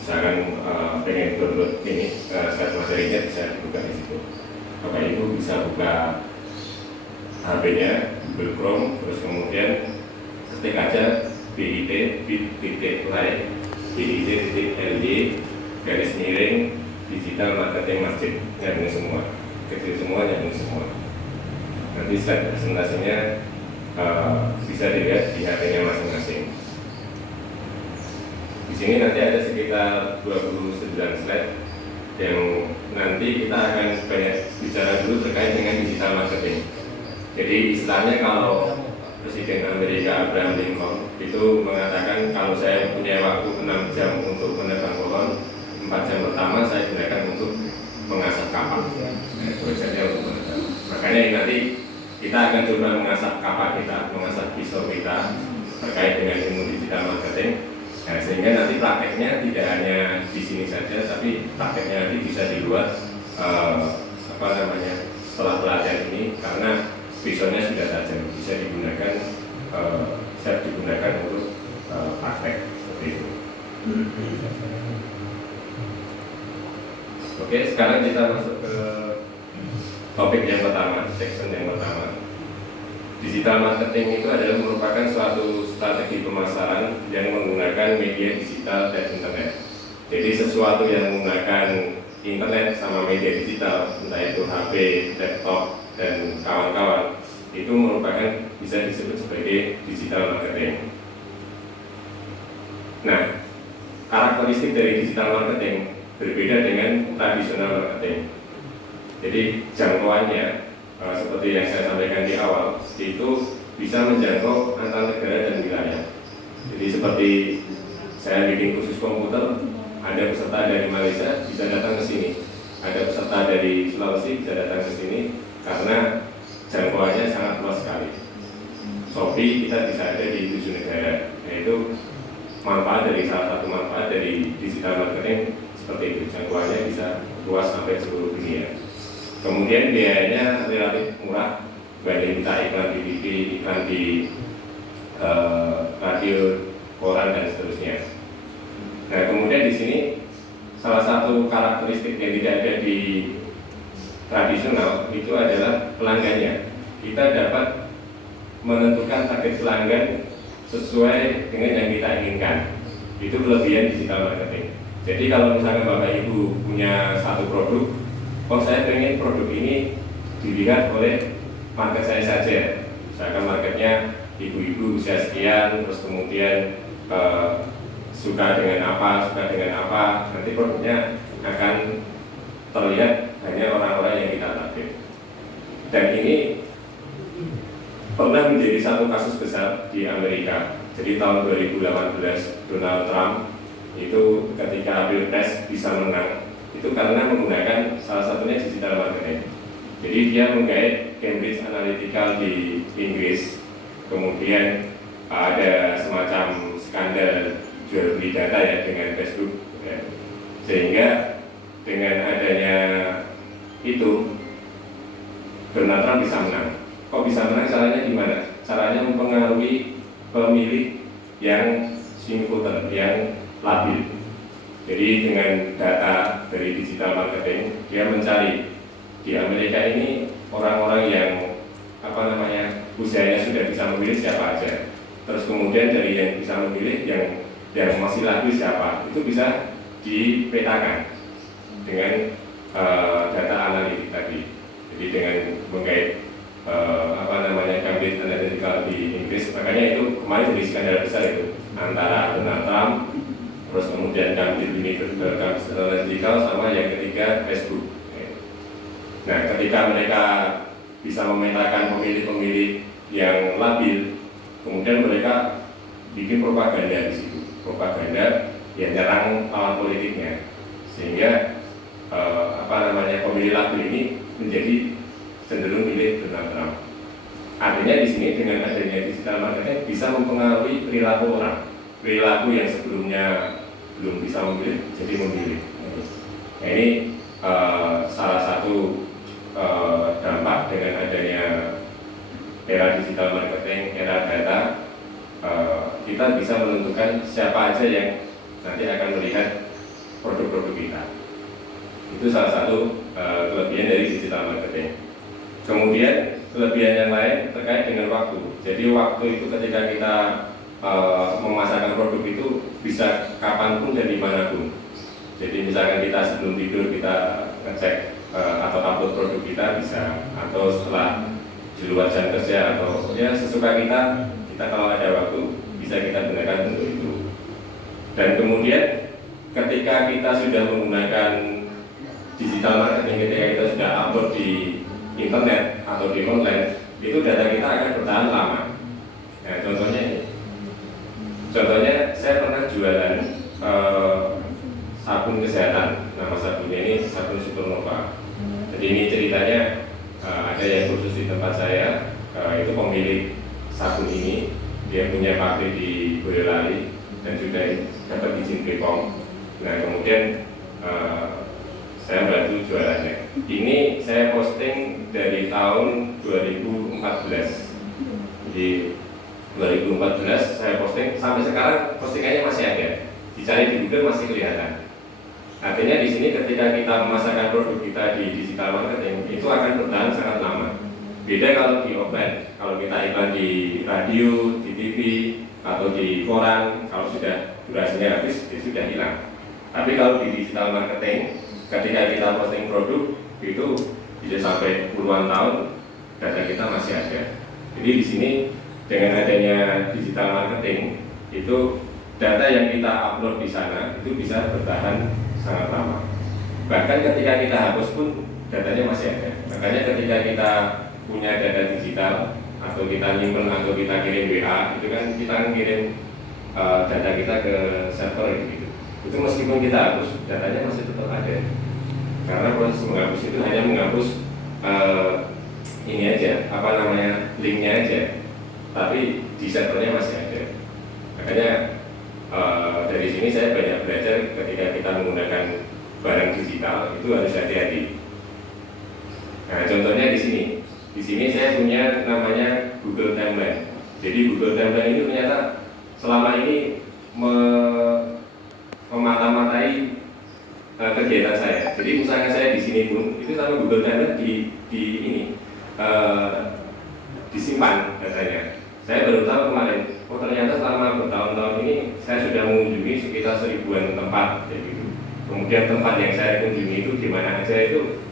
misalkan pengen download ini slide materinya bisa dibuka di situ. Bapak Ibu bisa buka HP-nya Google Chrome, terus kemudian ketik aja bit.ly garis miring digital marketing masjid, nyambung semua, kecil semua, nyambung semua. Nanti slide presentasinya bisa dilihat di HP-nya masing-masing. Di sini nanti ada sekitar 29 slide yang nanti kita akan banyak bicara dulu terkait dengan digital marketing. Jadi istilahnya kalau Presiden Amerika Abraham Lincoln itu mengatakan kalau saya punya waktu 6 jam untuk menebang pohon, 4 jam pertama saya gunakan untuk mengasah kapak. Tujuannya untuk menebang. Makanya nanti kita akan coba mengasah kapak kita, mengasah pisau kita terkait dengan ilmu digital marketing. Nah, sehingga nanti prakteknya tidak hanya di sini saja, tapi prakteknya nanti bisa di luar setelah pelatihan ini, karena pisaunya sudah tajam, bisa digunakan untuk praktek seperti itu. Oke, sekarang kita masuk ke topik yang pertama, section yang pertama. Digital marketing itu adalah merupakan suatu strategi pemasaran yang menggunakan media digital dan internet. Jadi sesuatu yang menggunakan internet sama media digital, entah itu HP, laptop, dan kawan-kawan, itu merupakan bisa disebut sebagai digital marketing. Nah, karakteristik dari digital marketing berbeda dengan tradisional marketing. Jadi jangkauannya seperti yang saya sampaikan di awal, itu bisa menjangkau antar negara dan wilayah. Jadi seperti saya bikin khusus komputer, ada peserta dari Malaysia bisa datang ke sini, ada peserta dari Sulawesi bisa datang ke sini, karena jangkauannya sangat luas sekali. Shopee kita bisa ada di 7 negara, yaitu salah satu manfaat dari digital marketing seperti itu, jangkauannya bisa luas sampai seluruh dunia. Kemudian biayanya relatif murah dibanding kita iklan di TV, iklan di radio, koran, dan seterusnya. Nah, kemudian di sini salah satu karakteristik yang tidak ada di tradisional itu adalah pelanggannya. Kita dapat menentukan target pelanggan sesuai dengan yang kita inginkan. Itu kelebihan digital marketing. Jadi kalau misalnya Bapak Ibu punya satu produk, saya pengen produk ini dilihat oleh market saya saja. Misalkan marketnya ibu-ibu usia sekian, terus kemudian suka dengan apa, nanti produknya akan terlihat hanya orang-orang yang kita target. Dan ini pernah menjadi satu kasus besar di Amerika. Jadi tahun 2018 Donald Trump itu ketika Pilpres bisa menang, itu karena menggunakan salah satunya digital marketing. Jadi dia menggait Cambridge Analytica di Inggris, kemudian ada semacam skandal jual beli data ya dengan Facebook ya. Sehingga dengan adanya itu Donald Trump bisa menang. Kok bisa menang? Caranya gimana? Caranya mempengaruhi pemilih yang swing voter, yang labil. Jadi dengan data dari digital marketing, dia mencari di Amerika ini orang-orang yang usianya sudah bisa memilih siapa aja. Terus kemudian dari yang bisa memilih yang masih labil siapa, itu bisa dipetakan dengan data analitik tadi. Jadi dengan menggait Cambridge Analytica di Inggris, makanya itu kemarin jadi skandal besar itu antara Donald Trump, terus kemudian Cambridge Analytica sama yang ketiga Facebook. Nah, ketika mereka bisa memetakan pemilih-pemilih yang labil, kemudian mereka bikin propaganda di situ, propaganda yang nyerang lawan politiknya, sehingga pemilih labil ini menjadi cenderung milih Donald Trump. Artinya di sini dengan adanya digital marketing bisa mempengaruhi perilaku orang, perilaku yang sebelumnya belum bisa memilih jadi memilih. Nah, ini salah satu dampak dengan adanya era digital marketing, era data, kita bisa menentukan siapa aja yang nanti akan melihat produk-produk kita. Itu salah satu kelebihan dari digital marketing. Kemudian kelebihan yang lain terkait dengan waktu. Jadi waktu itu ketika kita memasarkan produk itu bisa kapanpun dan dimanapun. Jadi misalkan kita sebelum tidur kita ngecek atau upload produk kita bisa, atau setelah di luar jam kerja, atau ya sesuka kita kalau ada waktu bisa kita gunakan untuk itu. Dan kemudian ketika kita sudah menggunakan digital marketing, ketika kita sudah upload di internet atau di online, itu data kita akan bertahan lama. Nah, contohnya saya pernah jualan sabun kesehatan. Nama sabunnya ini sabun Supernova. Jadi ini ceritanya ada yang khusus di tempat saya, itu pemilik sabun ini, dia punya pabrik di Boyolali dan juga dapat izin BPOM. Nah, kemudian saya bantu jualannya. Ini saya posting dari tahun 2014. Jadi 2014 saya posting, sampai sekarang postingannya masih ada. Dicari di Google masih kelihatan. Artinya di sini ketika kita memasarkan produk kita di digital marketing itu akan bertahan sangat lama. Beda kalau di offline, kalau kita iklan di radio, di TV, atau di koran, kalau sudah durasinya habis, itu sudah hilang. Tapi kalau di digital marketing, ketika kita posting produk itu bisa sampai puluhan tahun, data kita masih ada. Jadi di sini dengan adanya digital marketing itu data yang kita upload di sana itu bisa bertahan sangat lama. Bahkan ketika kita hapus pun datanya masih ada. Makanya ketika kita punya data digital atau kita nyimpen atau kita kirim WA, itu kan kita kirim data kita ke server gitu. Itu meskipun kita hapus, datanya masih tetap ada. Karena proses menghapus itu hanya menghapus ini aja, linknya aja. Tapi di servernya masih ada. Makanya dari sini saya banyak belajar ketika kita menggunakan barang digital itu harus hati-hati. Nah, contohnya di sini saya punya namanya Google Timeline. Jadi Google Timeline itu ternyata selama ini memata-matai kegiatan saya. Jadi usaha saya di sini pun itu sama Google Timeline disimpan datanya. Saya baru tahu kemarin, ternyata selama bertahun-tahun ini saya sudah mengunjungi sekitar 1000-an tempat, gitu. Kemudian tempat yang saya kunjungi itu di mana aja itu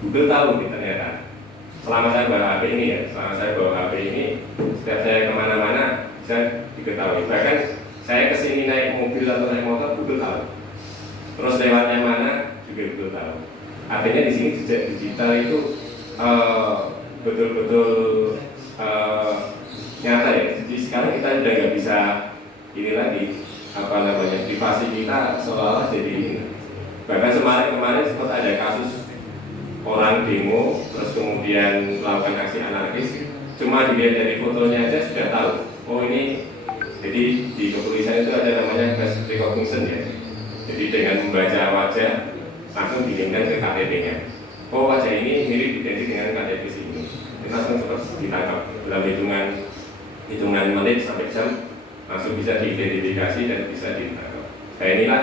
Google tahu ternyata. Selama saya bawa HP ini setiap saya kemana-mana saya diketahui. Bahkan saya kesini naik mobil atau naik motor, Google tahu. Terus lewatnya mana juga Google tahu. Artinya di sini jejak digital itu betul-betul nyata ya. Jadi sekarang kita udah nggak bisa ini lagi privasi kita seolah-olah jadi. Bahkan kemarin sempat ada kasus orang demo terus kemudian melakukan aksi anarkis, cuma dilihat dari fotonya aja sudah tahu. Oh ini, jadi di kepolisian itu ada namanya face recognition ya. Jadi dengan membaca wajah langsung dikirimkan ke KTP-nya. Oh wajah ini mirip identik dengan KTP ini. Langsung cepat ditangkap dalam hitungan menit sampai jam, langsung bisa diidentifikasi dan bisa ditangkap. Nah inilah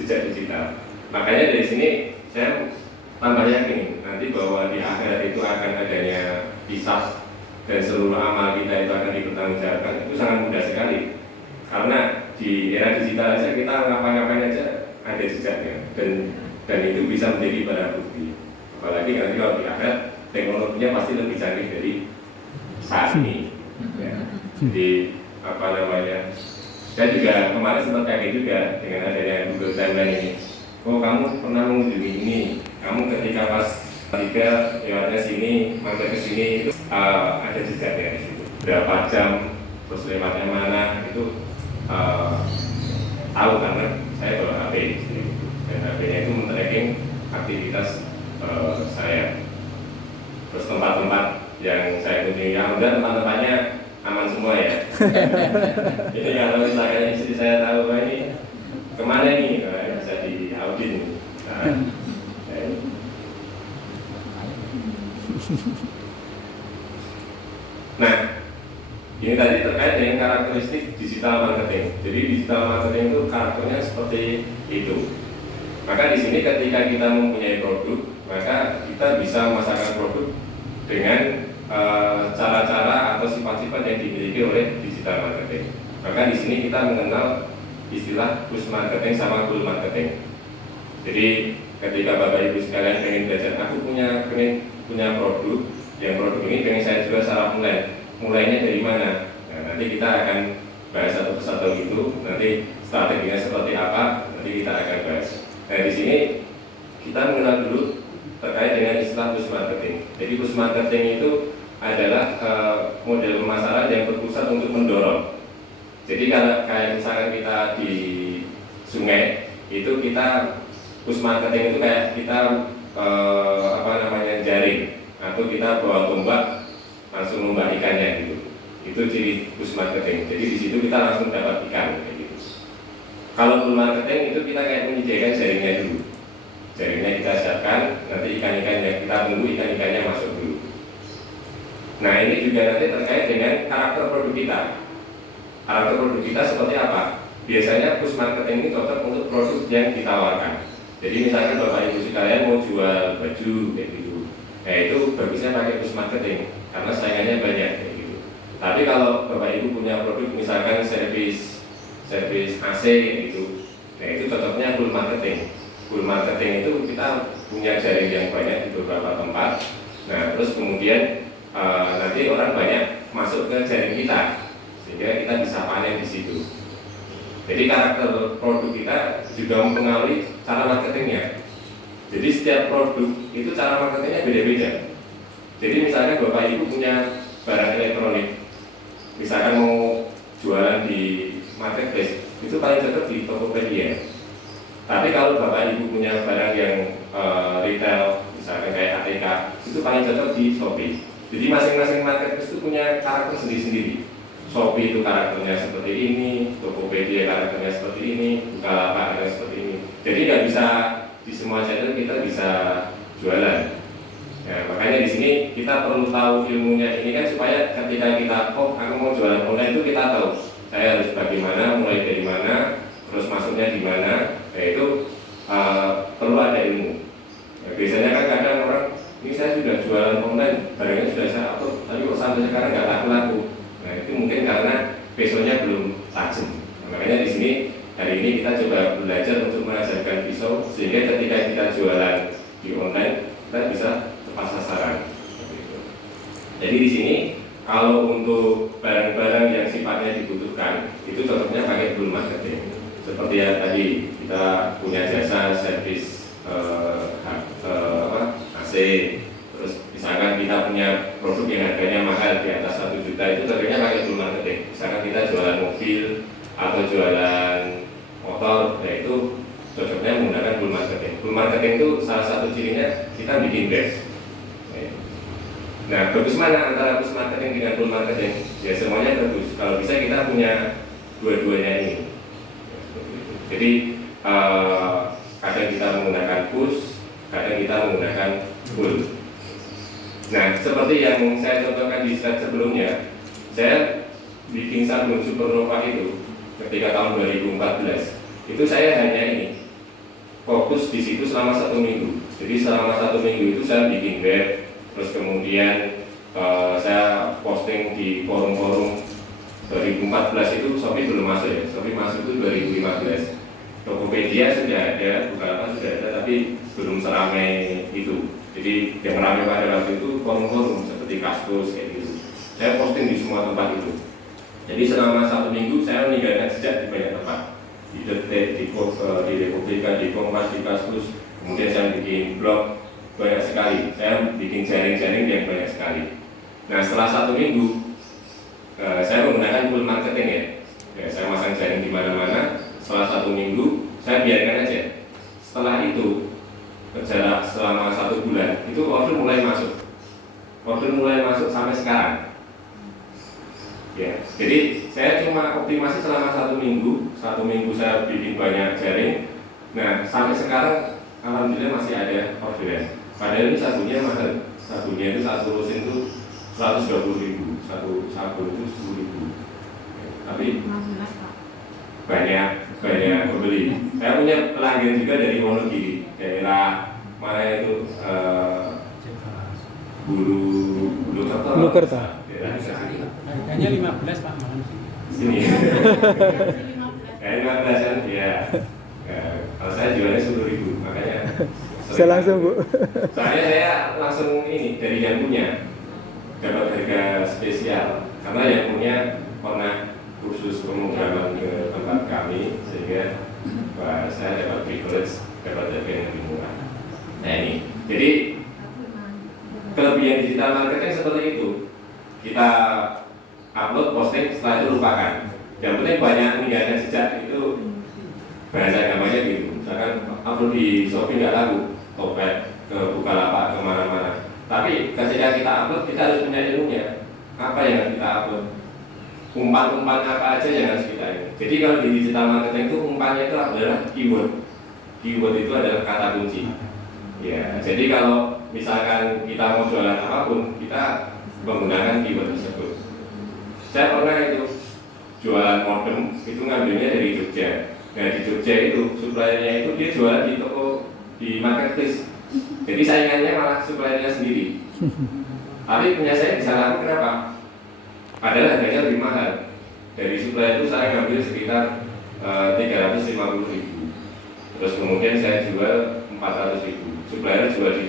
jejak digital. Makanya dari sini saya tambah yakin nanti bahwa di akhirat itu akan adanya hisab dan seluruh amal kita itu akan dipertanggungjawabkan. Itu sangat mudah sekali. Karena di era digital aja kita ngapa-ngapain aja ada jejaknya dan itu bisa menjadi barang bukti. Apalagi nanti kalau di akhirat teknologinya pasti lebih canggih dari saat ini. Ya. Jadi saya juga kemarin sempat kaget juga dengan adanya Google Timeline ini. Oh kamu pernah mengunjungi ini, kamu ketika pas tiga lewatnya sini, mampir ke sini itu ada jejaknya di situ. Berapa jam, terus lewatnya mana itu tahu karena saya bawa HP di sini dan HP-nya itu men-tracking aktivitas saya. Terus tempat-tempat yang saya kunjungi, ya udah tempat-tempatnya aman semua ya. Jadi kalau misalkan istri saya tahu ini kemana nih, bisa diaudit. Nah, Ini tadi terkait dengan karakteristik digital marketing. Jadi digital marketing itu karakternya seperti itu. Maka di sini ketika kita mempunyai produk, maka kita bisa memasarkan produk dengan cara-cara atau sifat-sifat yang dimiliki oleh digital marketing. Maka di sini kita mengenal istilah push marketing sama pull marketing. Jadi ketika Bapak Ibu sekalian pengen belajar, aku pengen punya produk, yang produk ini pengen saya jual secara online. Mulainya dari mana? Nah, nanti kita akan bahas satu persatu itu. Nanti strateginya seperti apa? Nanti kita akan bahas. Nah, di sini kita mengenal dulu terkait dengan istilah push marketing. Jadi push marketing itu adalah model pemasaran yang berpusat untuk mendorong. Jadi kalau kayak misalkan kita di sungai, itu kita push marketing itu kayak kita jaring, atau kita bawa tombak langsung membak ikannya gitu. Itu ciri push marketing. Jadi di situ kita langsung dapat ikan kayak gitu. Kalau pull marketing itu kita kayak menyediakan jaringnya dulu. Jaringnya kita siapkan, nanti ikan-ikannya kita tunggu ikan-ikannya masuk dulu. Nah, ini juga nanti terkait dengan karakter produk kita. Karakter produk kita seperti apa? Biasanya push marketing ini cocok untuk produk yang ditawarkan. Jadi misalkan Bapak Ibu sekalian mau jual baju kayak gitu. Nah, itu bagusnya pakai push marketing karena saingannya banyak kayak gitu. Tapi kalau Bapak Ibu punya produk misalkan servis AC gitu, nah itu cocoknya pull marketing. Pull marketing itu kita punya jaring yang banyak di beberapa tempat. Nah, terus kemudian nanti orang banyak masuk ke jaring kita sehingga kita bisa panen di situ. Jadi karakter produk kita juga mempengaruhi cara marketingnya. Jadi setiap produk itu cara marketingnya beda-beda. Jadi misalnya Bapak Ibu punya barang elektronik, misalkan mau jualan di marketplace, itu paling cocok di Tokopedia. Tapi kalau Bapak Ibu punya barang yang retail, misalkan kayak ATK, itu paling cocok di Shopee. Jadi masing-masing marketplace itu punya karakter sendiri-sendiri. Shopee itu karakternya seperti ini, Tokopedia karakternya seperti ini, Bukalapak karakternya seperti ini. Jadi nggak bisa di semua channel kita bisa jualan. Nah, makanya di sini kita perlu tahu ilmunya ini kan supaya ketika kita aku mau jualan online itu kita tahu saya harus bagaimana, mulai dari mana, terus masuknya di mana. Nah, itu perlu ada ilmu. Nah, biasanya kan kadang orang ini saya sudah jualan online, barangnya sudah saya upload, tapi kok sampai sekarang nggak laku-laku. Nah, itu mungkin karena pisaunya belum tajam. Nah, makanya di sini hari ini kita coba belajar untuk mengajarkan pisau sehingga ketika kita jualan di online kita bisa tepat sasaran. Jadi di sini kalau untuk barang-barang yang sifatnya dibutuhkan itu cocoknya pakai pull marketing. Seperti yang tadi kita punya jasa servis AC, terus misalkan kita punya produk yang harganya mahal di atas 1 juta itu cocoknya pakai pull marketing. Misalkan kita jualan mobil atau jualan motor, ya itu cocoknya menggunakan pull marketing. Pull marketing itu salah satu cirinya kita bikin web. Nah, bagus mana antara push marketing dengan pull marketing? Ya semuanya bagus. Kalau bisa kita punya dua-duanya ini. Jadi kadang kita menggunakan push, kadang kita menggunakan pull. Nah, seperti yang saya contohkan di slide sebelumnya, saya bikin sabun Supernova itu ketika tahun 2014 itu saya hanya ini fokus di situ selama 1 minggu. Jadi selama 1 minggu itu saya bikin web, terus kemudian saya posting di forum-forum. 2014 itu Shopee belum masuk ya, Shopee masuk itu 2015. Tokopedia sudah ada, Bukalapak sudah ada, tapi belum seramai itu. Jadi yang ramai pada waktu itu forum-forum seperti Kaskus kayak gitu. Saya posting di semua tempat itu. Jadi selama 1 minggu saya meninggalkan jejak di banyak tempat, di Detik, di Republika, di Kompas, di Kaskus. Kemudian saya bikin blog banyak sekali. Saya bikin jaring-jaring yang banyak sekali. Nah, setelah 1 minggu saya menggunakan pull marketing ya. Saya masang jaring di mana-mana. Setelah 1 minggu saya biarkan aja. Setelah itu berjarak selama 1 bulan itu order mulai masuk. Order mulai masuk sampai sekarang. Ya, jadi saya cuma optimasi selama 1 minggu. 1 minggu saya bikin banyak jaring. Nah, sampai sekarang alhamdulillah masih ada orderan. Padahal ini sabunnya mahal. Sabunnya itu 1 lusin itu 120.000, satu sabun itu 10.000, tapi banyak pembeli. Saya punya pelanggan juga dari Wonogiri, daerah mana itu Bulu Kerto. Harganya 15 Pak, malam Sini. Kayak 15 kan, ya. Kalau saya jualnya 10.000, makanya. Saya langsung Bu. Soalnya saya langsung ini dari yang punya dapat harga spesial, karena yang punya pernah kursus pemrograman ke tempat kami, sehingga saya dapat privilege, dapat harga yang lebih murah. Nah ini, jadi kelebihan digital marketing seperti itu. Kita upload, posting, setelah itu lupakan. Yang penting banyak meninggalkan jejak, itu bahasa gambarnya gitu. Misalkan upload di Shopee nggak laku, Topet, ke Bukalapak, kemana-mana. Tapi ketika kita upload, kita harus punya ilmunya. Apa yang harus kita upload? Umpan-umpan apa aja yang harus kita ini. Jadi kalau di digital marketing itu umpannya itu adalah keyword. Keyword itu adalah kata kunci. Ya, jadi kalau misalkan kita mau jualan apapun, kita menggunakan keyword tersebut. Saya pernah itu jualan modem, itu ngambilnya dari Jogja. Nah di Jogja itu suppliernya itu dia jualan di toko, di marketplace. Jadi saingannya malah suppliernya sendiri. Tapi punya saya bisa laku kenapa? Padahal harganya lebih mahal. Dari supplier itu saya ngambil sekitar 350.000. Terus kemudian saya jual 400.000. Supplier jual di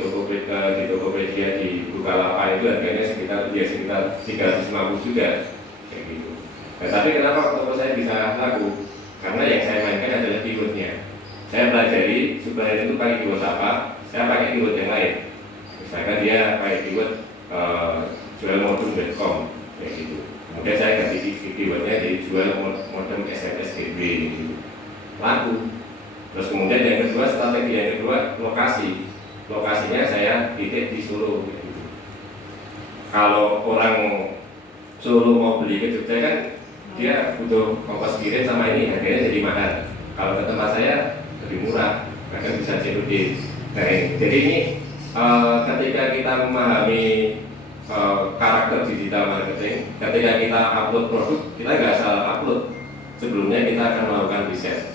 Tokopedia, di Bukalapak itu harganya sekitar 350 juga, kayak gitu. Nah, tapi kenapa toko saya bisa laku? Karena yang saya mainkan adalah keywordnya. Saya pelajari supplier itu pakai keyword apa, saya pakai keyword yang lain. Misalkan dia pakai keyword jualmodem.com, kayak gitu. Kemudian saya ganti keywordnya jadi jual modem SMS gateway, gitu. Laku. Terus kemudian yang kedua, strategi yang kedua, lokasinya saya titik di Solo, gitu. Kalau orang Solo mau beli ke Jogja kan dia butuh ongkos kirim sama ini, harganya jadi mahal. Kalau ke tempat saya lebih murah, bahkan bisa COD. Nah, jadi ini ketika kita memahami karakter digital marketing, ketika kita upload produk, kita nggak asal upload. Sebelumnya kita akan melakukan riset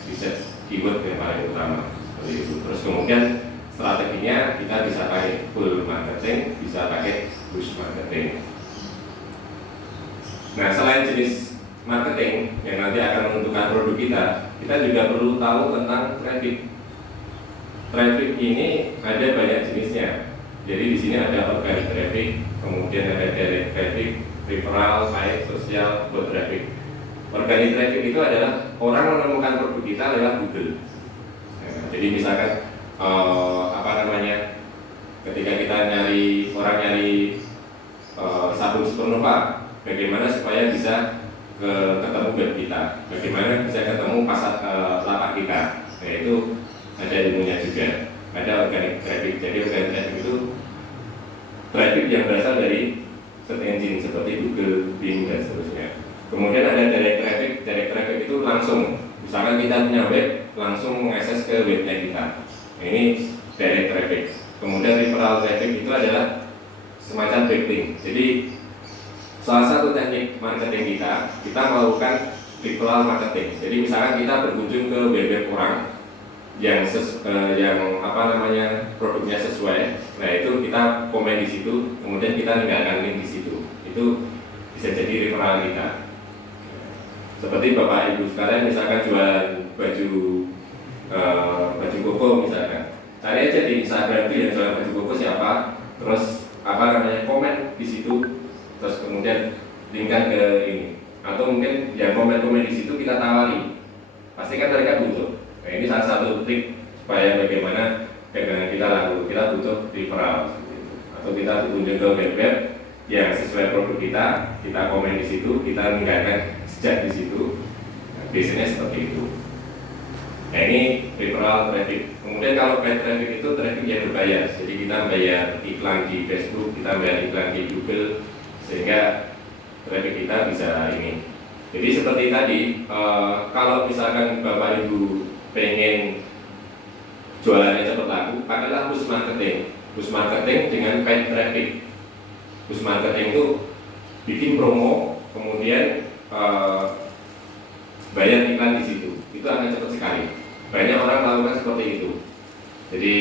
keyword yang paling utama, seperti itu. Terus kemudian strateginya kita bisa pakai full marketing, bisa pakai push marketing. Nah, selain jenis marketing yang nanti akan menentukan produk kita juga perlu tahu tentang traffic. Traffic ini ada banyak jenisnya. Jadi di sini ada organic traffic, kemudian ada direct traffic, referral, paid, sosial, web traffic. Organic traffic itu adalah orang menemukan produk kita lewat Google. Nah, jadi misalkan ketika kita orang nyari sabun Supernova, bagaimana supaya bisa ketemu web kita, bagaimana bisa ketemu pasar lapak kita. Nah, itu ada ilmunya juga. Ada organic traffic. Jadi organic traffic itu traffic yang berasal dari search engine seperti Google, Bing, dan seterusnya. Kemudian ada direct traffic. Direct traffic itu langsung, misalkan kita punya web, langsung mengakses ke webnya kita. Nah, ini direct traffic. Kemudian referral traffic itu adalah semacam backlink. Jadi salah satu teknik marketing kita melakukan referral marketing. Jadi misalkan kita berkunjung ke web orang yang produknya sesuai. Nah, itu kita komen di situ, kemudian kita tinggalkan link di situ. Itu bisa jadi referral kita. Seperti Bapak Ibu sekalian misalkan jualan baju koko misalkan, cari aja di Instagram itu yang jualan baju koko siapa, terus komen di situ, terus kemudian linkkan ke ini, atau mungkin yang komen di situ kita tawari, pasti kan mereka butuh. Nah, ini salah satu trik supaya bagaimana dagangan kita laku. Kita butuh referral, atau kita berkunjung ke web yang sesuai produk kita komen di situ, kita meninggalkan jejak di situ. Nah, biasanya seperti itu. Nah, ini referral traffic. Kemudian kalau paid traffic itu traffic yang berbayar. Jadi kita bayar iklan di Facebook, kita bayar iklan di Google, sehingga traffic kita bisa ini. Jadi seperti tadi, kalau misalkan Bapak Ibu pengen jualannya cepat laku, pakailah push marketing dengan paid traffic. Push marketing itu bikin promo, kemudian bayar iklan di situ. Itu akan cepat sekali. Banyak orang melakukan seperti itu. Jadi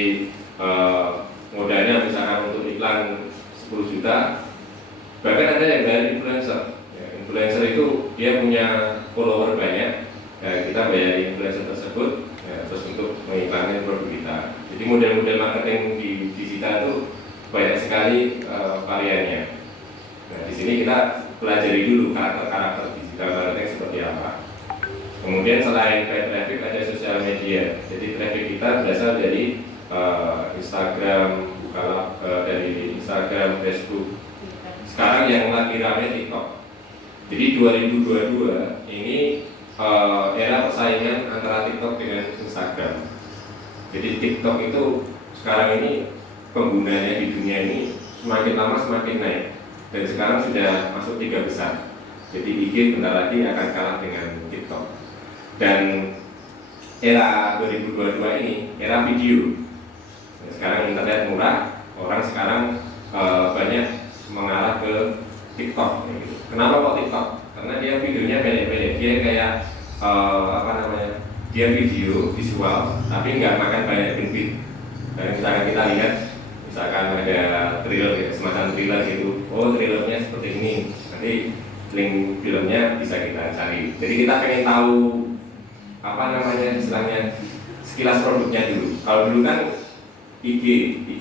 modalnya misalkan untuk iklan 10 juta, bahkan ada yang dari influencer. Influencer itu dia punya follower banyak, kita bayar influencer tersebut terus untuk mengiklankan produk kita. Jadi model-model marketing di digital itu banyak sekali variannya. Nah, di sini kita pelajari dulu karakter-karakter digital marketing seperti apa. Kemudian selain paid traffic ada sosial media. Jadi traffic kita berasal dari Instagram, dari Instagram, Facebook. Sekarang yang lagi ramai TikTok. Jadi 2022 ini era persaingan antara TikTok dengan Instagram. Jadi TikTok itu sekarang ini penggunanya di dunia ini semakin lama semakin naik. Dan sekarang sudah masuk 3 besar. Jadi IG bentar lagi akan kalah dengan TikTok. Dan era 2022 ini era video. Sekarang internet murah, orang sekarang banyak mengarah ke TikTok. Kenapa kok TikTok? Karena dia videonya pendek-pendek, dia kayak dia video visual, tapi nggak makan banyak bit. Dan misalkan kita lihat, misalkan ada trailer, semacam trailer gitu, oh trailernya seperti ini, nanti link filmnya bisa kita cari. Jadi kita pengen tahu istilahnya sekilas produknya dulu. Kalau dulu kan IG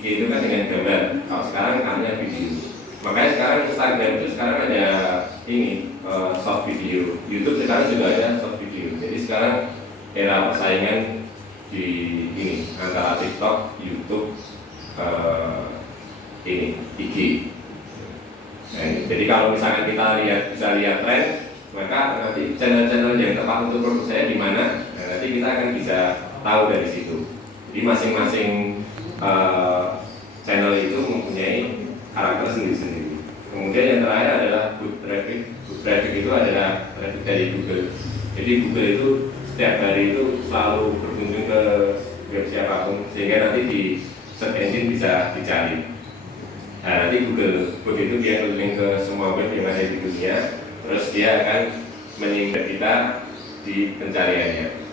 itu kan dengan gambar, kalau sekarang hanya video. Makanya sekarang Instagram itu sekarang ada ini short video, YouTube sekarang juga ada short video. Jadi sekarang era persaingan di ini antara TikTok, YouTube, IG. Nah, jadi kalau misalnya kita bisa lihat tren, maka nanti channel-channel yang tepat untuk produk saya di mana, nah, nanti kita akan bisa tahu dari situ. Jadi masing-masing channel itu mempunyai karakter sendiri-sendiri. Kemudian yang terakhir adalah good traffic. Good traffic itu adalah traffic dari Google. Jadi Google itu setiap hari itu selalu berkunjung ke web siapapun, sehingga nanti di search engine bisa dicari. Nah, nanti Google begitu dia keliling ke semua web yang ada di dunia, terus dia akan menyingkat kita di pencariannya.